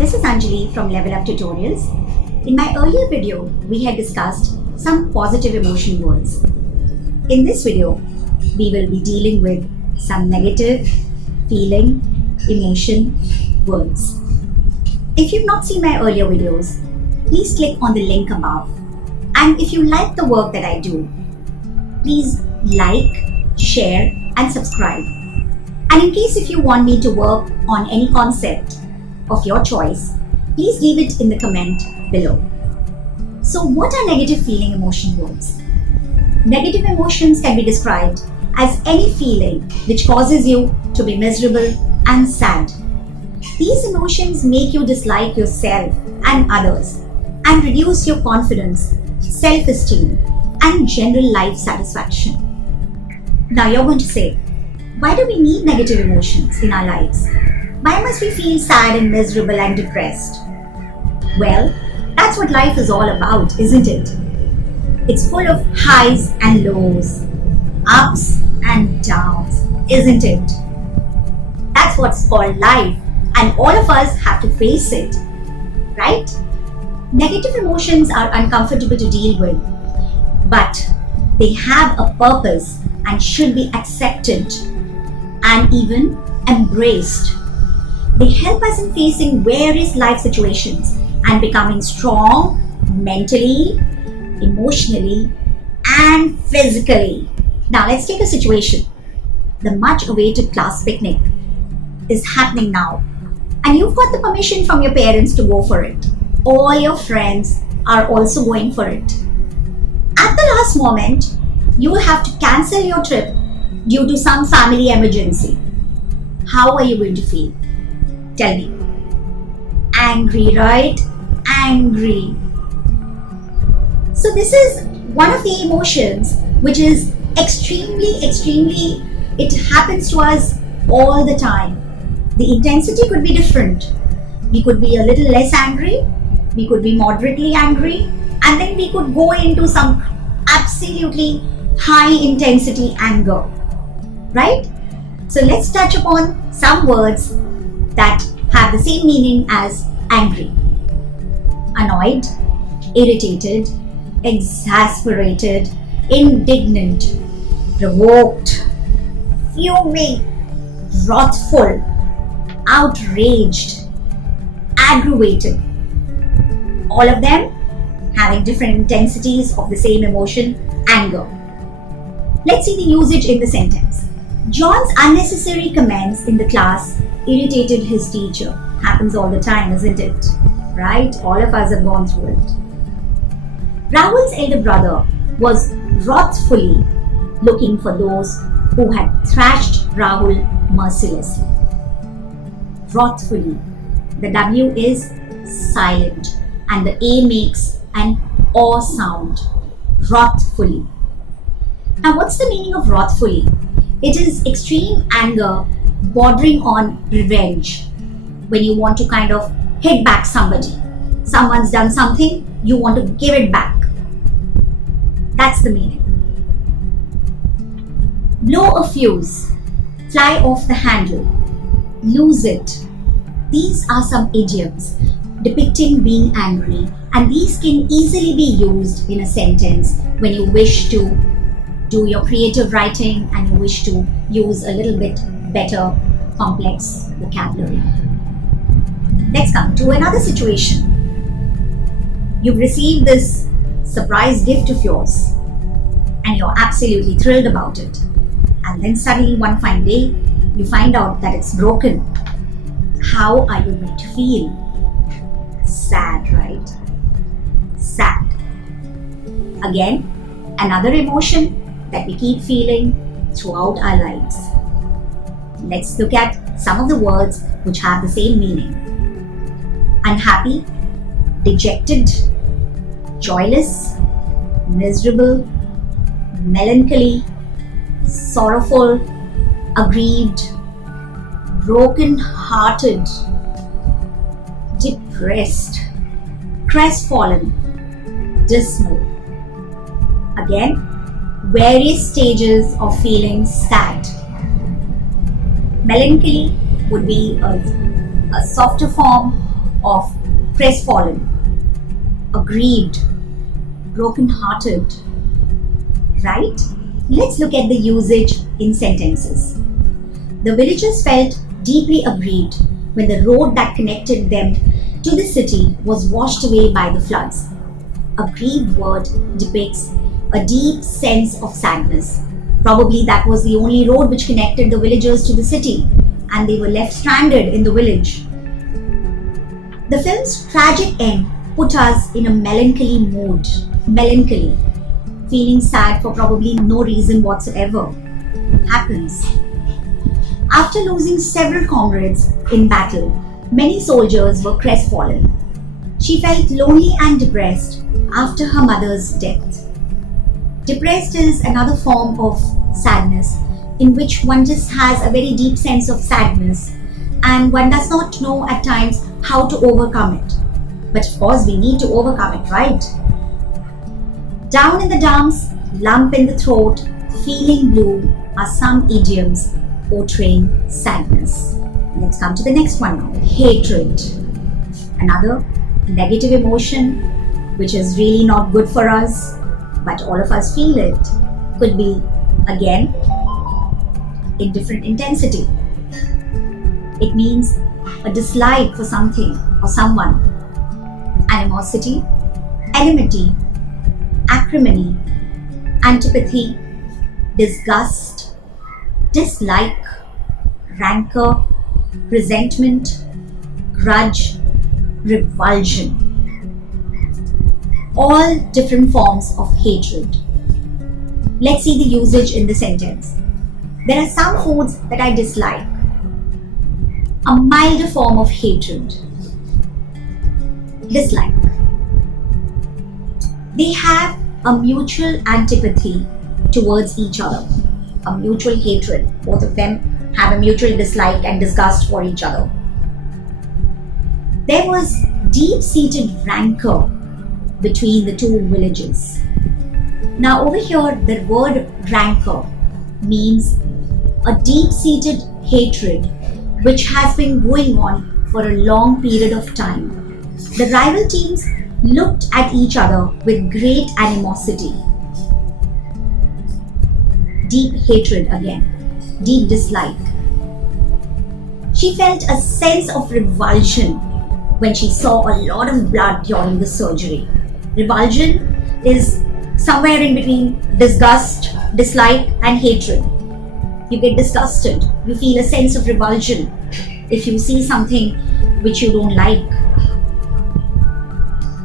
This is Anjali from Level Up Tutorials. In my earlier video, we had discussed some positive emotion words. In this video, we will be dealing with some negative feeling, emotion words. If you've not seen my earlier videos, please click on the link above. And if you like the work that I do, please like, share and subscribe. And in case if you want me to work on any concept of your choice, please leave it in the comment below. So what are negative feeling emotion words? Negative emotions can be described as any feeling which causes you to be miserable and sad. These emotions make you dislike yourself and others and reduce your confidence, self-esteem and general life satisfaction. Now you're going to say, why do we need negative emotions in our lives? Why must we feel sad and miserable and depressed? Well, that's what life is all about, isn't it? It's full of highs and lows, ups and downs, isn't it? That's what's called life, and all of us have to face it, right? Negative emotions are uncomfortable to deal with, but they have a purpose and should be accepted and even embraced. They help us in facing various life situations and becoming strong mentally, emotionally, and physically. Now let's take a situation. The much awaited class picnic is happening now, and you've got the permission from your parents to go for it. All your friends are also going for it. At the last moment, you will have to cancel your trip due to some family emergency. How are you going to feel? Tell me. Angry, right? Angry. So this is one of the emotions which is extremely, it happens to us all the time. The intensity could be different. We could be a little less angry, we could be moderately angry, and then we could go into some absolutely high intensity anger, right? So let's touch upon some words that have the same meaning as angry. Annoyed, irritated, exasperated, indignant, provoked, fuming, wrathful, outraged, aggravated. All of them having different intensities of the same emotion, anger. Let's see the usage in the sentence. John's unnecessary comments in the class irritated his teacher. Happens all the time, isn't it? Right? All of us have gone through it. Rahul's elder brother was wrathfully looking for those who had thrashed Rahul mercilessly. Wrathfully. The W is silent and the A makes an aw sound. Wrathfully. Now what's the meaning of wrathfully? It is extreme anger bordering on revenge. When you want to kind of hit back somebody. Someone's done something, you want to give it back. That's the meaning. Blow a fuse. Fly off the handle. Lose it. These are some idioms depicting being angry, and these can easily be used in a sentence when you wish to do your creative writing and you wish to use a little bit better complex vocabulary. Let's come to another situation. You've received this surprise gift of yours and you're absolutely thrilled about it. And then suddenly one fine day, you find out that it's broken. How are you going to feel? Sad, right? Sad. Again, another emotion that we keep feeling throughout our lives. Let's look at some of the words which have the same meaning. Unhappy, dejected, joyless, miserable, melancholy, sorrowful, aggrieved, broken-hearted, depressed, crestfallen, dismal. Again, various stages of feeling sad. Melancholy would be a softer form of crestfallen, aggrieved, broken-hearted, right? Let's look at the usage in sentences. The villagers felt deeply aggrieved when the road that connected them to the city was washed away by the floods. Aggrieved word depicts a deep sense of sadness. Probably that was the only road which connected the villagers to the city, and they were left stranded in the village. The film's tragic end put us in a melancholy mood. Melancholy, feeling sad for probably no reason whatsoever, happens. After losing several comrades in battle, many soldiers were crestfallen. She felt lonely and depressed after her mother's death. Depressed is another form of sadness in which one just has a very deep sense of sadness and one does not know at times how to overcome it. But of course, we need to overcome it, right? Down in the dumps, lump in the throat, feeling blue are some idioms portraying sadness. Let's come to the next one now. Hatred. Another negative emotion which is really not good for us, but all of us feel it. Could be, again, in different intensity. It means a dislike for something or someone. Animosity, enmity, acrimony, antipathy, disgust, dislike, rancor, resentment, grudge, revulsion. All different forms of hatred. Let's see the usage in the sentence. There are some foods that I dislike. A milder form of hatred. Dislike. They have a mutual antipathy towards each other, a mutual hatred. Both of them have a mutual dislike and disgust for each other. There was deep-seated rancor between the two villages. Now over here, the word rancor means a deep-seated hatred which has been going on for a long period of time. The rival teams looked at each other with great animosity. Deep hatred again, deep dislike. She felt a sense of revulsion when she saw a lot of blood during the surgery. Revulsion is somewhere in between disgust, dislike and hatred. You get disgusted, you feel a sense of revulsion if you see something which you don't like.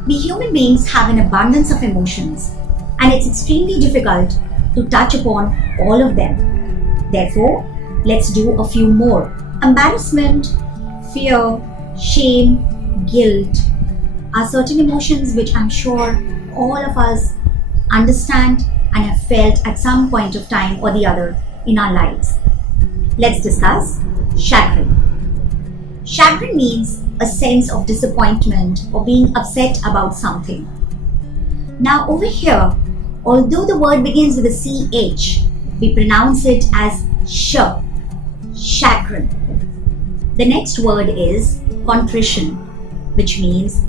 We human beings have an abundance of emotions and it's extremely difficult to touch upon all of them. Therefore, let's do a few more. Embarrassment, fear, shame, guilt are certain emotions which I'm sure all of us understand and have felt at some point of time or the other in our lives. Let's discuss chagrin. Chagrin means a sense of disappointment or being upset about something. Now over here, although the word begins with a CH, we pronounce it as sh, chagrin. The next word is contrition, which means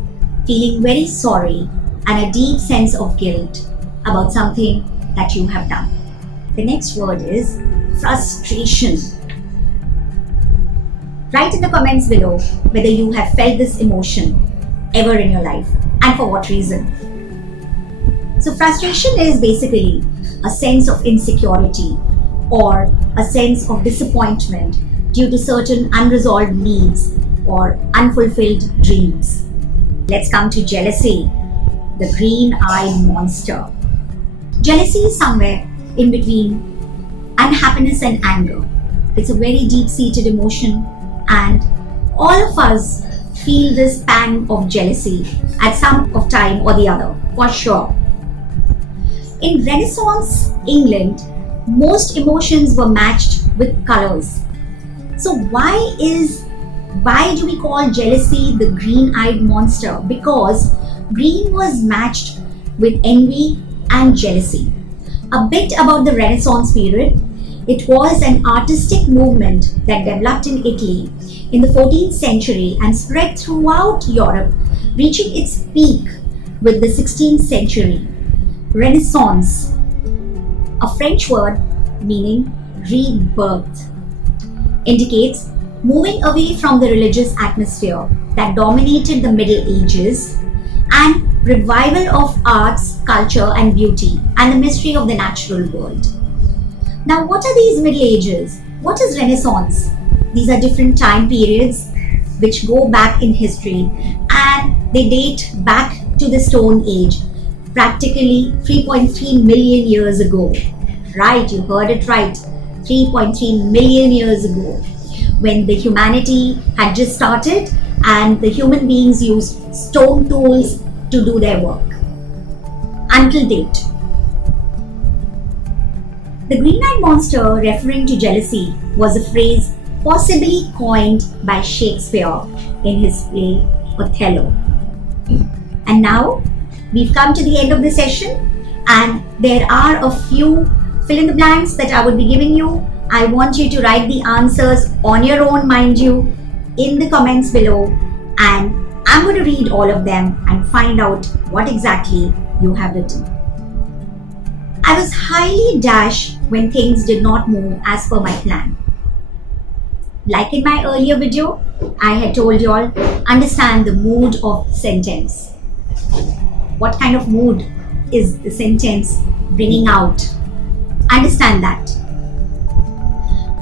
feeling very sorry and a deep sense of guilt about something that you have done. The next word is frustration. Write in the comments below whether you have felt this emotion ever in your life and for what reason. So frustration is basically a sense of insecurity or a sense of disappointment due to certain unresolved needs or unfulfilled dreams. Let's come to jealousy, the green-eyed monster. Jealousy is somewhere in between unhappiness and anger. It's a very deep-seated emotion and all of us feel this pang of jealousy at some of time or the other, for sure. In Renaissance England, most emotions were matched with colors. So why do we call jealousy the green-eyed monster? Because green was matched with envy and jealousy. A bit about the Renaissance period. It was an artistic movement that developed in Italy in the 14th century and spread throughout Europe, reaching its peak with the 16th century. Renaissance, a French word meaning rebirth, indicates moving away from the religious atmosphere that dominated the Middle Ages and revival of arts, culture, and beauty, and the mystery of the natural world. Now, what are these Middle Ages? What is Renaissance? These are different time periods which go back in history, and they date back to the Stone Age, practically 3.3 million years ago. Right, you heard it right. 3.3 million years ago, when the humanity had just started and the human beings used stone tools to do their work. Until date. The green-eyed monster, referring to jealousy, was a phrase possibly coined by Shakespeare in his play Othello. And now we've come to the end of the session, and there are a few fill in the blanks that I would be giving you. I want you to write the answers on your own, mind you, in the comments below, and I'm going to read all of them and find out what exactly you have written. I was highly dashed when things did not move as per my plan. Like in my earlier video, I had told you all, understand the mood of the sentence. What kind of mood is the sentence bringing out? Understand that.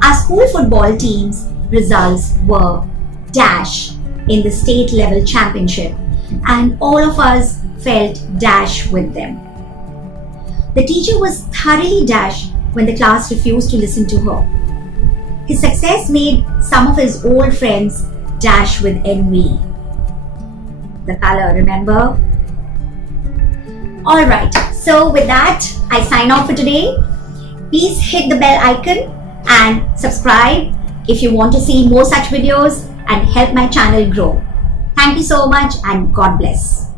Our school football team's results were dash in the state level championship, and all of us felt dash with them. The teacher was thoroughly dash when the class refused to listen to her. His success made some of his old friends dash with envy. The color, remember? Alright, so with that, I sign off for today. Please hit the bell icon and subscribe if you want to see more such videos and help my channel grow. Thank you so much, and God bless.